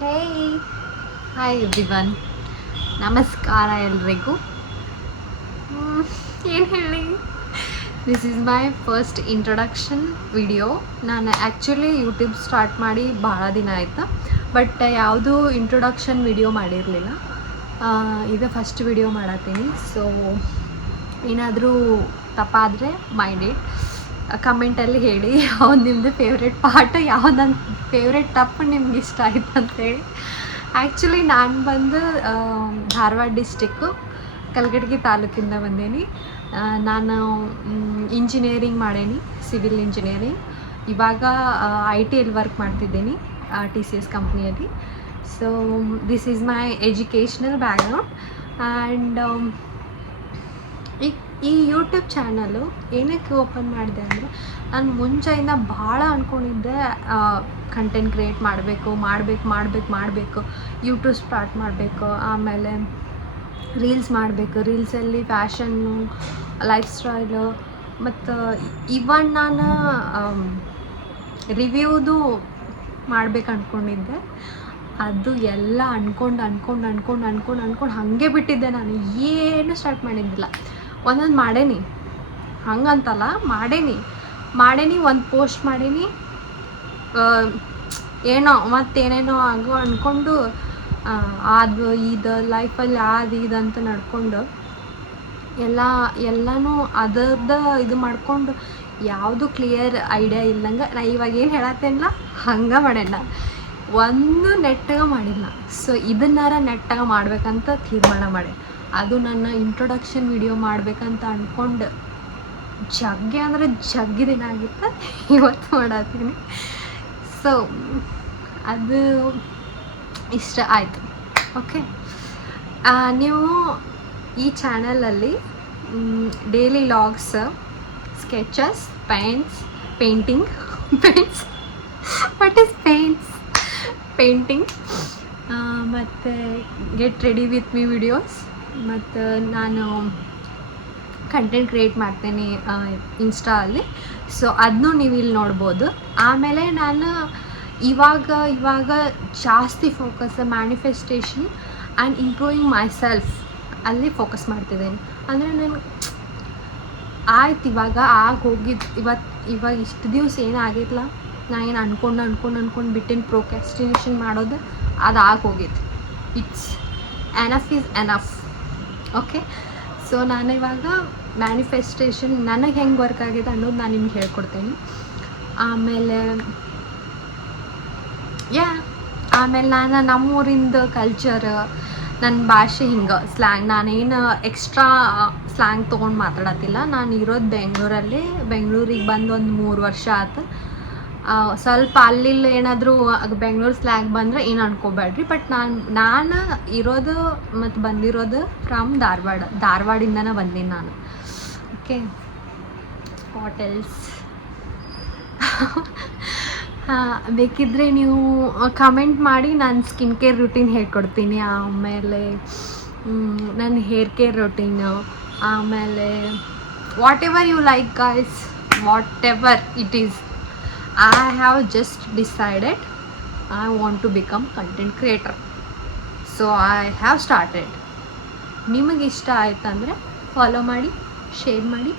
ಹೇಯ್ hi everyone, ನಮಸ್ಕಾರ ಎಲ್ರಿಗೂ. ಏನು ಹೇಳಿ, this is my first introduction video. ನಾನು ಆ್ಯಕ್ಚುಲಿ ಯೂಟ್ಯೂಬ್ ಸ್ಟಾರ್ಟ್ ಮಾಡಿ ಭಾಳ ದಿನ ಆಯಿತು, ಬಟ್ ಯಾವುದೂ ಇಂಟ್ರೊಡಕ್ಷನ್ ವಿಡಿಯೋ ಮಾಡಿರಲಿಲ್ಲ. ಇದು ಫಸ್ಟ್ ವಿಡಿಯೋ ಮಾಡತ್ತೀನಿ. ಸೊ ಏನಾದರೂ ತಪ್ಪಾದರೆ ಮೈಂಡೆಡ್, ಕಮೆಂಟಲ್ಲಿ ಹೇಳಿ ಯಾವ್ದು ನಿಮ್ಮದು ಫೇವ್ರೆಟ್ ಪಾರ್ಟ್, ಯಾವ್ದು ನನ್ನ ಫೇವ್ರೆಟ್ ತಪ್ಪು ನಿಮ್ಗೆ ಇಷ್ಟ ಆಯ್ತು ಅಂತೇಳಿ. ಆ್ಯಕ್ಚುಲಿ ನಾನು ಬಂದು ಧಾರವಾಡ ಡಿಸ್ಟಿಕ್ಕು ಕಲಘಟಗಿ ತಾಲೂಕಿಂದ ಬಂದೇನಿ. ನಾನು ಇಂಜಿನಿಯರಿಂಗ್ ಮಾಡೇನಿ, ಸಿವಿಲ್ ಇಂಜಿನಿಯರಿಂಗ್. ಇವಾಗ IT ವರ್ಕ್ ಮಾಡ್ತಿದ್ದೀನಿ TCS ಕಂಪ್ನಿಯಲ್ಲಿ. So this is my educational background. And ಈ ಯೂಟ್ಯೂಬ್ ಚಾನಲು ಏನಕ್ಕೆ ಓಪನ್ ಮಾಡಿದೆ ಅಂದರೆ, ನಾನು ಮುಂಚೆಯಿಂದ ಭಾಳ ಅಂದ್ಕೊಂಡಿದ್ದೆ ಕಂಟೆಂಟ್ ಕ್ರಿಯೇಟ್ ಮಾಡಬೇಕು, ಯೂಟ್ಯೂಬ್ ಸ್ಟಾರ್ಟ್ ಮಾಡಬೇಕು, ಆಮೇಲೆ ರೀಲ್ಸ್ ಮಾಡಬೇಕು, ರೀಲ್ಸಲ್ಲಿ ಫ್ಯಾಷನ್ನು, ಲೈಫ್ ಸ್ಟೈಲು, ಮತ್ತು ಇವನ್ ನಾನು ರಿವ್ಯೂದು ಮಾಡ್ಬೇಕು ಅಂದ್ಕೊಂಡಿದ್ದೆ. ಅದು ಎಲ್ಲ ಅಂದ್ಕೊಂಡು ಹಾಗೆ ಬಿಟ್ಟಿದ್ದೆ. ನಾನು ಏನು ಸ್ಟಾರ್ಟ್ ಮಾಡಿದ್ದಿಲ್ಲ. ಒಂದೊಂದು ಮಾಡೇನಿ, ಹಂಗಂತಲ್ಲ, ಮಾಡೇನಿ ಒಂದು ಪೋಸ್ಟ್ ಮಾಡೀನಿ, ಏನೋ ಮತ್ತೇನೇನೋ ಆಗೋ ಅಂದ್ಕೊಂಡು ಅದು ಇದು ಲೈಫಲ್ಲಿ ಇದು ಅಂತ ನಡ್ಕೊಂಡು ಎಲ್ಲನೂ ಅದರದ್ದು ಇದು ಮಾಡ್ಕೊಂಡು ಯಾವುದು ಕ್ಲಿಯರ್ ಐಡಿಯಾ ಇಲ್ಲಂಗೆ ನಾ ಇವಾಗ ಏನು ಹೇಳತ್ತೇನಲ್ಲ ಹಂಗೆ ಮಾಡೇನ, ಒಂದು ನೆಟ್ಟಾಗ ಮಾಡಿಲ್ಲ. ಸೊ ಇದನ್ನಾರ ನೆಟ್ಟಾಗ ಮಾಡ್ಬೇಕಂತ ತೀರ್ಮಾನ ಮಾಡಿ, ಅದು ನನ್ನ ಇಂಟ್ರೊಡಕ್ಷನ್ ವಿಡಿಯೋ ಮಾಡ್ಬೇಕಂತ ಅಂದ್ಕೊಂಡು ಜಗ್ಗಿ ದಿನ ಆಗಿತ್ತು, ಇವತ್ತು ಮಾಡತ್ತೀನಿ. ಸೊ ಅದು ಇಷ್ಟ ಆಯಿತು. ಓಕೆ, ನೀವು ಈ ಚಾನಲಲ್ಲಿ daily logs, sketches, painting what is painting, ಮತ್ತು get ready with me videos, ಮತ್ತು ನಾನು ಕಂಟೆಂಟ್ ಕ್ರಿಯೇಟ್ ಮಾಡ್ತೀನಿ ಇನ್ಸ್ಟಾ ಅಲ್ಲಿ. ಸೊ ಅದನ್ನೂ ನೀವು ಇಲ್ಲಿ ನೋಡ್ಬೋದು. ಆಮೇಲೆ ನಾನು ಇವಾಗ ಜಾಸ್ತಿ focus manifestation and improving my self ಅಲ್ಲಿ ಫೋಕಸ್ ಮಾಡ್ತಿದ್ದೀನಿ. ಅಂದರೆ ನಾನು ಆಯ್ತು, ಇವಾಗ ಹೋಗಿದ್ದು ಇವಾಗ ಇಷ್ಟು ದಿವಸ ಏನಾಗಿಲ್ಲ, ನಾ ಏನು ಅನ್ಕೊಂಡು ಬಿಟ್ಟಿನ ಪ್ರೊಕ್ರಾಸ್ಟಿನೇಷನ್ ಮಾಡೋದು ಅದು ಹೋಗಿದ್ದು. It's enough is enough. Okay, so ನಾನು ಇವಾಗ ಮ್ಯಾನಿಫೆಸ್ಟೇಷನ್ ನನಗೆ ಹೆಂಗೆ ವರ್ಕ್ ಆಗಿದೆ ಅನ್ನೋದು ನಾನು ನಿಮ್ಗೆ ಹೇಳ್ಕೊಡ್ತೀನಿ. ಆಮೇಲೆ ನಾನು ನಮ್ಮೂರಿಂದ ಕಲ್ಚರ್, ನನ್ನ ಭಾಷೆ ಹಿಂಗೆ ಸ್ಲ್ಯಾಂಗ್, ನಾನೇನು ಎಕ್ಸ್ಟ್ರಾ ಸ್ಲ್ಯಾಂಗ್ ತೊಗೊಂಡು ಮಾತಾಡತ್ತಿಲ್ಲ. ನಾನು ಇರೋದು ಬೆಂಗಳೂರಿಗೆ ಬಂದು ಒಂದು 3 ವರ್ಷ ಆಯ್ತು. ಸ್ವಲ್ಪ ಅಲ್ಲಿಲ್ಲ ಏನಾದರೂ ಬೆಂಗಳೂರು ಸ್ಲ್ಯಾಂಗ್ ಬಂದರೆ ಏನು ಅನ್ಕೋಬೇಡ್ರಿ. ಬಟ್ ನಾನು ಇರೋದು ಮತ್ತು ಬಂದಿರೋದು ಫ್ರಮ್ ಧಾರವಾಡಿಂದನೇ ಬಂದೀನಿ ನಾನು. Okay, what else? ಬೇಕಿದ್ದರೆ ನೀವು ಕಮೆಂಟ್ ಮಾಡಿ, ನಾನು ಸ್ಕಿನ್ ಕೇರ್ ರುಟೀನ್ ಹೇಳ್ಕೊಡ್ತೀನಿ. ಆಮೇಲೆ ನನ್ನ ಹೇರ್ ಕೇರ್ ರುಟೀನು, ಆಮೇಲೆ whatever you like guys, whatever it is. I have just decided I want to become content creator. So I have started. ನಿಮಗೆ ಇಷ್ಟ ಆಯ್ತಂದರೆ ಫಾಲೋ ಮಾಡಿ, share ಮಾಡಿ,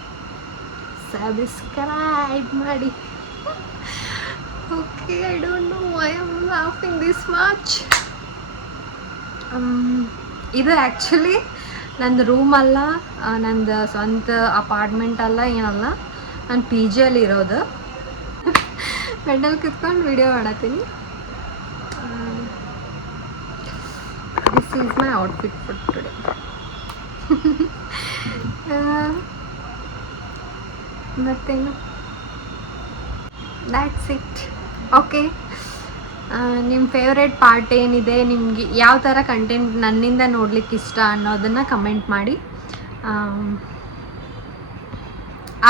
subscribe ಮಾಡಿ. Okay, I don't know why I'm laughing this much. ಇದು actually ನಂದು room ಅಲ್ಲ, ನಂದು ಸ್ವಂತ ಅಪಾರ್ಟ್ಮೆಂಟ್ ಅಲ್ಲ, ಏನಲ್ಲ, ನಾನು PG ಅಲ್ಲಿ ಇರೋದು. ಬೆಡ್ಡಲ್ಲಿ ಕುತ್ಕೊಂಡು ವಿಡಿಯೋ ಮಾಡತ್ತೀನಿ. This is my outfit for today. ಮತ್ತೇನು, ದ್ಯಾಟ್ಸ್ ಇಟ್. ಓಕೆ, ನಿಮ್ಮ ಫೇವ್ರೆಟ್ ಪಾರ್ಟ್ ಏನಿದೆ, ನಿಮಗೆ ಯಾವ ಥರ ಕಂಟೆಂಟ್ ನನ್ನಿಂದ ನೋಡ್ಲಿಕ್ಕೆ ಇಷ್ಟ ಅನ್ನೋದನ್ನು ಕಮೆಂಟ್ ಮಾಡಿ.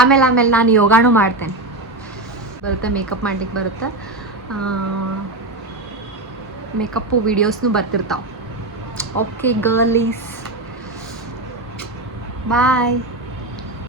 ಆಮೇಲೆ ನಾನು ಯೋಗಾನೂ ಮಾಡ್ತೇನೆ, ಬರುತ್ತೆ, ಮೇಕಪ್ ಮಾಡ್ಲಿಕ್ಕೆ ಬರುತ್ತೆ, ಮೇಕಪ್ಪು ವೀಡಿಯೋಸ್ನೂ ಬರ್ತಿರ್ತಾವೆ. ಓಕೆ ಗರ್ಲೀಸ್, ಬಾಯ್.